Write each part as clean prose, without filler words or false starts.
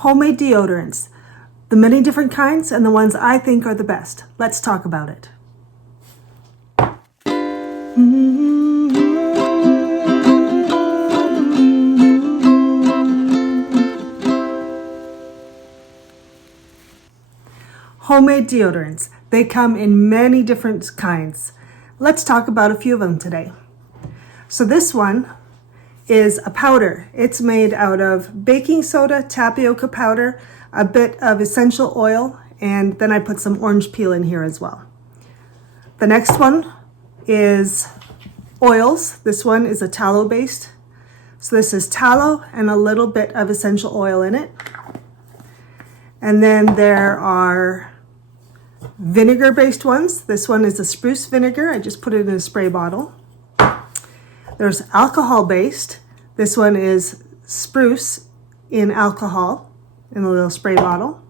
Homemade deodorants, the many different kinds and the ones I think are the best. Let's talk about it. Homemade deodorants. They come in many different kinds. Let's talk about a few of them today. So this one is a powder. It's made out of baking soda, tapioca powder, a bit of essential oil, and then I put some orange peel in here as well. The next one is oils. This one is a tallow based. So this is tallow and a little bit of essential oil in it. And then there are vinegar based ones. This one is a spruce vinegar. I just put it in a spray bottle. There's alcohol based. This one is spruce in alcohol in a little spray bottle.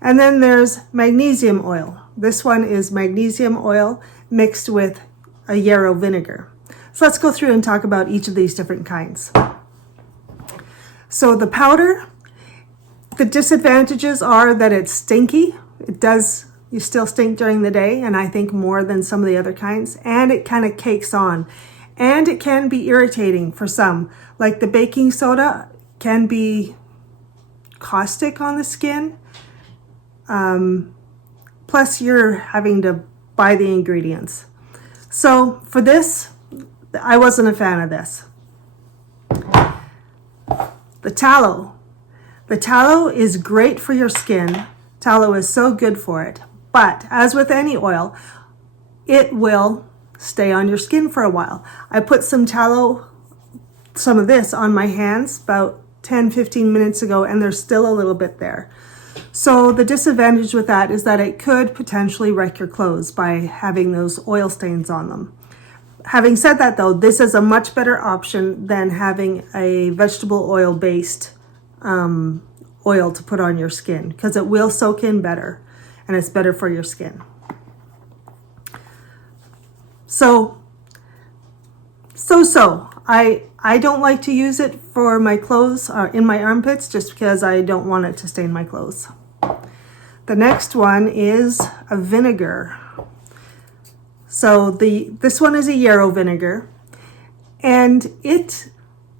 And then there's magnesium oil. This one is magnesium oil mixed with a yarrow vinegar. So let's go through and talk about each of these different kinds. So the powder, the disadvantages are that it's stinky. You still stink during the day, and I think more than some of the other kinds, and it kind of cakes on. And it can be irritating for some. Like the baking soda can be caustic on the skin. Plus you're having to buy the ingredients. So for this, I wasn't a fan of this. The tallow. The tallow is great for your skin. Tallow is so good for it. But as with any oil, it will stay on your skin for a while. I put some tallow, some of this on my hands about 10-15 minutes ago, and there's still a little bit there. So the disadvantage with that is that it could potentially wreck your clothes by having those oil stains on them. Having said that though, this is a much better option than having a vegetable oil based oil to put on your skin, because it will soak in better and it's better for your skin. So I don't like to use it for my clothes or in my armpits just because I don't want it to stain my clothes. The next one is a vinegar. So this one is a yarrow vinegar, and it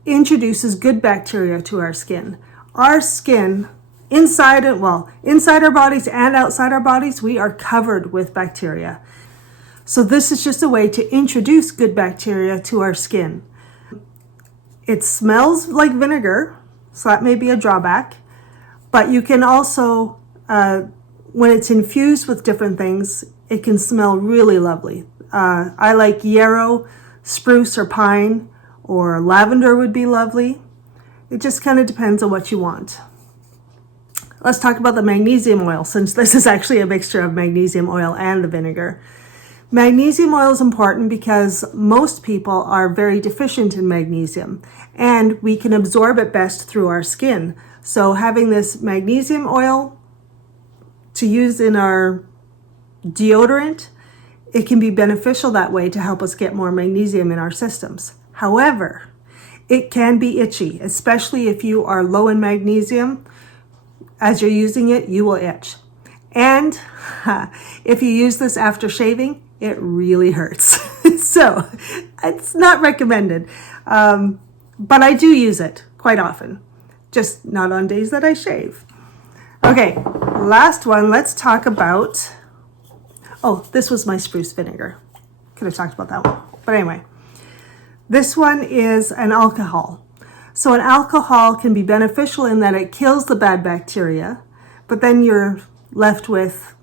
introduces good bacteria to our skin. Our skin, inside our bodies and outside our bodies, we are covered with bacteria. So this is just a way to introduce good bacteria to our skin. It smells like vinegar, so that may be a drawback, but you can also, when it's infused with different things, it can smell really lovely. I like yarrow, spruce or pine, or lavender would be lovely. It just kind of depends on what you want. Let's talk about the magnesium oil, since this is actually a mixture of magnesium oil and the vinegar. Magnesium oil is important because most people are very deficient in magnesium, and we can absorb it best through our skin. So having this magnesium oil to use in our deodorant, it can be beneficial that way to help us get more magnesium in our systems. However, it can be itchy, especially if you are low in magnesium. As you're using it, you will itch. And if you use this after shaving, it really hurts. So it's not recommended. But I do use it quite often, just not on days that I shave. Okay, last one, let's talk about, this was my spruce vinegar. Could have talked about that one. But anyway, this one is an alcohol. So an alcohol can be beneficial in that it kills the bad bacteria, but then you're left with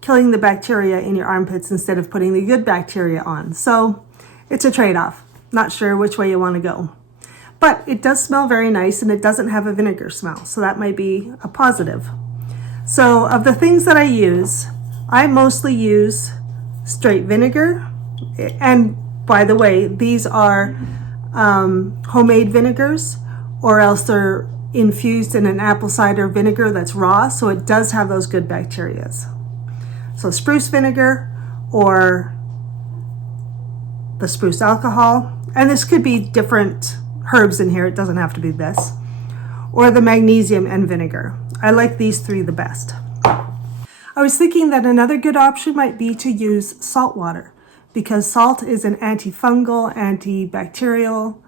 killing the bacteria in your armpits instead of putting the good bacteria on. So it's a trade-off. Not sure which way you want to go. But it does smell very nice, and it doesn't have a vinegar smell, so that might be a positive. So of the things that I use, I mostly use straight vinegar. And by the way, these are homemade vinegars, or else they're infused in an apple cider vinegar that's raw, so it does have those good bacteria. So spruce vinegar or the spruce alcohol, and this could be different herbs in here, it doesn't have to be this, or the magnesium and vinegar. I like these three the best. I was thinking that another good option might be to use salt water, because salt is an antifungal, antibacterial,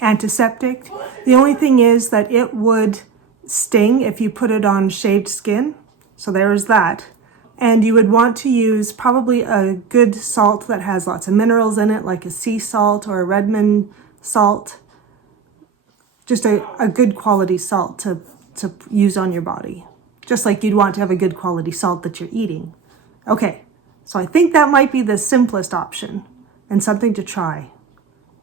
antiseptic. The only thing is that it would sting if you put it on shaved skin. So there's that. And you would want to use probably a good salt that has lots of minerals in it, like a sea salt or a Redmond salt. Just a good quality salt to use on your body. Just like you'd want to have a good quality salt that you're eating. Okay, so I think that might be the simplest option and something to try.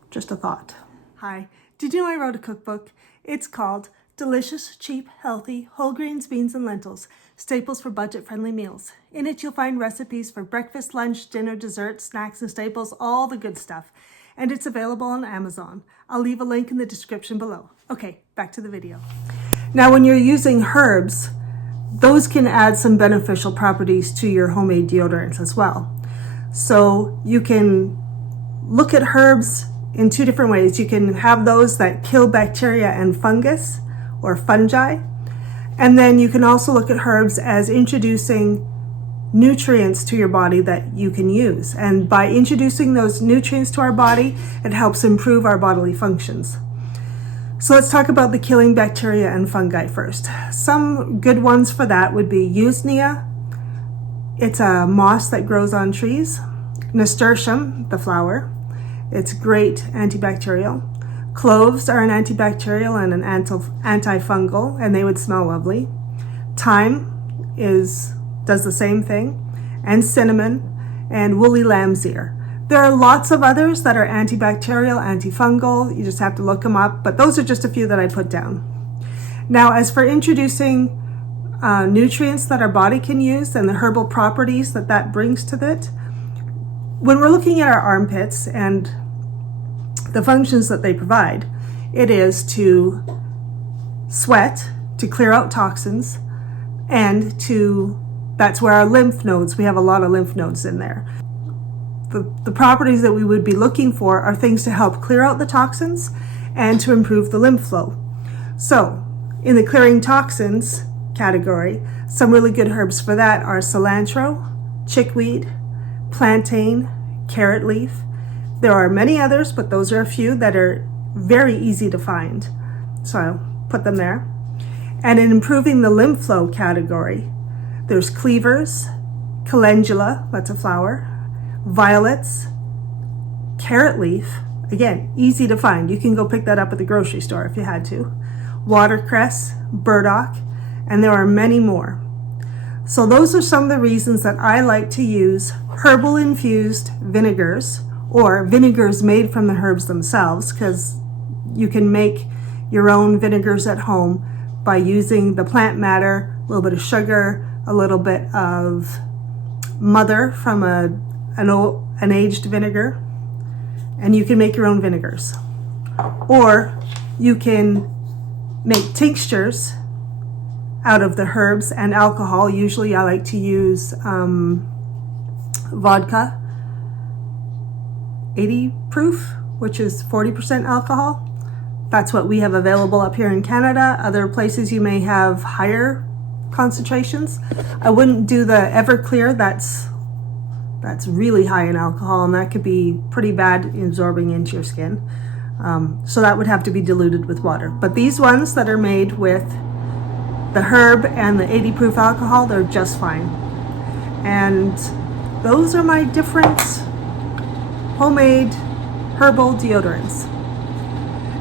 Just a thought. Hi, did you know I wrote a cookbook? It's called Delicious, Cheap, Healthy, Whole Grains, Beans, and Lentils, Staples for Budget-Friendly Meals. In it, you'll find recipes for breakfast, lunch, dinner, dessert, snacks, and staples, all the good stuff. And it's available on Amazon. I'll leave a link in the description below. Okay, back to the video. Now, when you're using herbs, those can add some beneficial properties to your homemade deodorants as well. So you can look at herbs in two different ways. You can have those that kill bacteria and fungus or fungi. And then you can also look at herbs as introducing nutrients to your body that you can use. And by introducing those nutrients to our body, it helps improve our bodily functions. So let's talk about the killing bacteria and fungi first. Some good ones for that would be usnea. It's a moss that grows on trees. Nasturtium, the flower. It's great antibacterial. Cloves are an antibacterial and an anti-fungal, and they would smell lovely. Thyme does the same thing, and cinnamon, and woolly lamb's ear. There are lots of others that are antibacterial, antifungal. You just have to look them up, but those are just a few that I put down. Now, as for introducing nutrients that our body can use and the herbal properties that brings to it, when we're looking at our armpits and the functions that they provide, it is to sweat, to clear out toxins, and that's where our lymph nodes, we have a lot of lymph nodes in there. The properties that we would be looking for are things to help clear out the toxins and to improve the lymph flow. So in the clearing toxins category, some really good herbs for that are cilantro, chickweed, plantain, carrot leaf. There are many others, but those are a few that are very easy to find. So I'll put them there. And in improving the lymph flow category, there's cleavers, calendula, that's a flower, violets, carrot leaf, again, easy to find. You can go pick that up at the grocery store if you had to. Watercress, burdock, and there are many more. So those are some of the reasons that I like to use herbal infused vinegars or vinegars made from the herbs themselves, because you can make your own vinegars at home by using the plant matter, a little bit of sugar, a little bit of mother from an aged vinegar, and you can make your own vinegars. Or you can make tinctures out of the herbs and alcohol. Usually I like to use vodka, 80 proof, which is 40% alcohol. That's what we have available up here in Canada. Other places you may have higher concentrations. I wouldn't do the Everclear. That's really high in alcohol, and that could be pretty bad in absorbing into your skin. So that would have to be diluted with water. But these ones that are made with the herb and the 80 proof alcohol, they're just fine. And those are my different homemade herbal deodorants.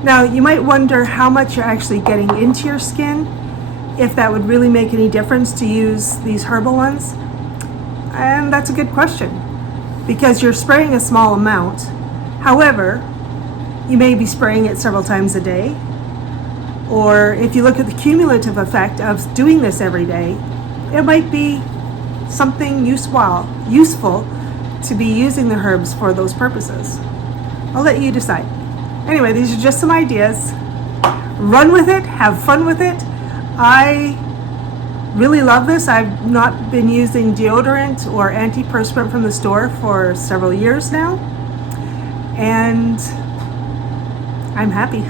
Now, you might wonder how much you're actually getting into your skin, if that would really make any difference to use these herbal ones. And that's a good question, because you're spraying a small amount. However, you may be spraying it several times a day. Or if you look at the cumulative effect of doing this every day, it might be something useful to be using the herbs for those purposes. I'll let you decide. Anyway, these are just some ideas. Run with it, have fun with it. I really love this. I've not been using deodorant or antiperspirant from the store for several years now. And I'm happy.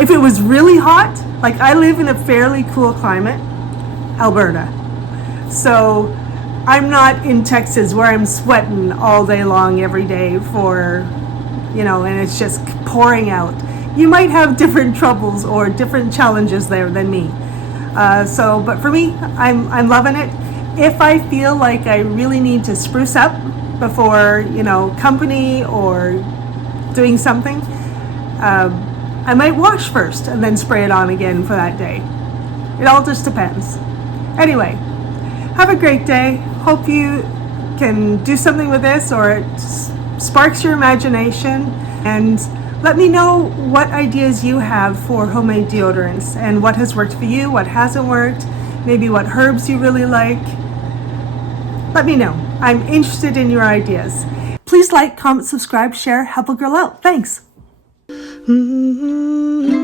If it was really hot, like I live in a fairly cool climate, Alberta. So I'm not in Texas where I'm sweating all day long every day for, and it's just pouring out. You might have different troubles or different challenges there than me. But for me, I'm loving it. If I feel like I really need to spruce up before, company or doing something, I might wash first and then spray it on again for that day. It all just depends. Anyway, have a great day. Hope you can do something with this or it sparks your imagination. And let me know what ideas you have for homemade deodorants and what has worked for you, what hasn't worked, maybe what herbs you really like. Let me know. I'm interested in your ideas. Please like, comment, subscribe, share, help a girl out. Thanks. Mm-hmm.